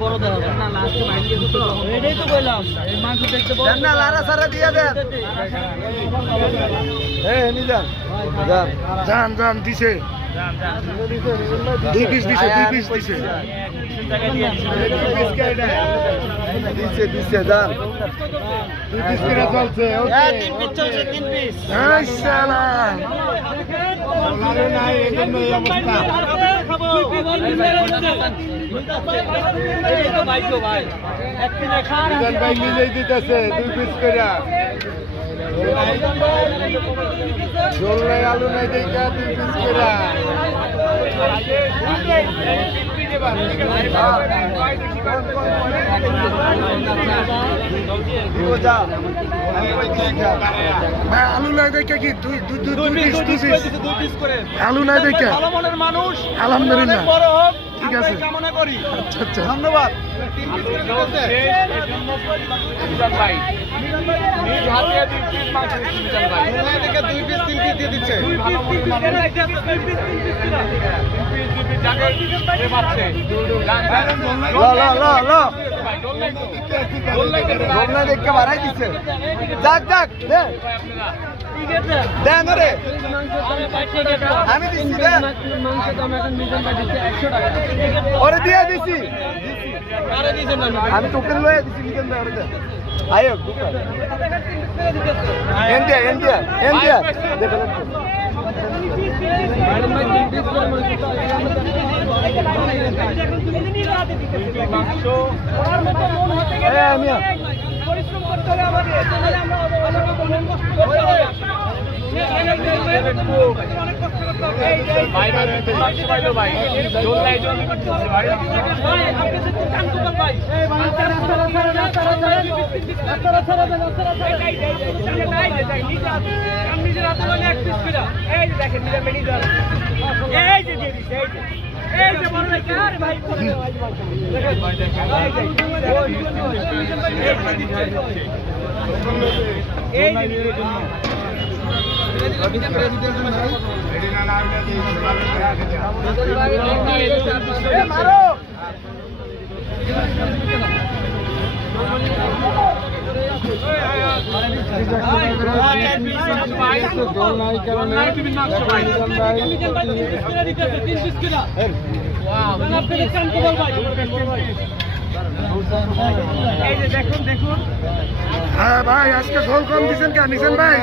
বড় দেখা যায় না, লাস্টে ভাঙিয়ে তো এটাই তো বললাম, মাংস দেখতে বড় না, লারা সারা দিয়ে দেন। যান যান দিছে, 2 পিস দিছে, 2 পিস দিছে। দিছে যান। 2 পিস করে চলছে। ওকে 3 পিস চলছে, 3 পিস। এই শালা নাই এই জন্য এই অবস্থা। এই তো ভাই, তো ভাই এক কিনা খান মিজান ভাই নিজেই দিতেছে 2 পিস করে। ঝোল নাই, আলু নাই, দেখা 2 পিস করে। ভাই আলু নাই দেখে কি 2 পিস করে আলু নাই দেখে ভালো মনের মানুষ, আলহামদুলিল্লাহ। বড় হোক, ঠিক আছে। আমরা কামনা করি। আচ্ছা আচ্ছা ধন্যবাদ। দেখে বাড়াই দিচ্ছে। যাক যাক দেন রে, আমি দিচ্ছি দেন, মাংসের দাম এখন মিজান ভাই দিচ্ছে 100 টাকা। ওরে দিয়ে দিছি, আরে দিছেন না আমি টোকেন লয়ে দিছি মিজান ভাই ওরে দেন। আয়ো এন্ডিয়া দেখো ম্যাডাম ভাই 3 পিস করে মাংস আমি পরিশ্রম করতে হবে আমাদের, তাহলে আমরা অনেক কষ্ট করতে হবে। দেখুন হ্যাঁ ভাই আজকে ঝোল কম দিছেন কেন নিছেন ভাই?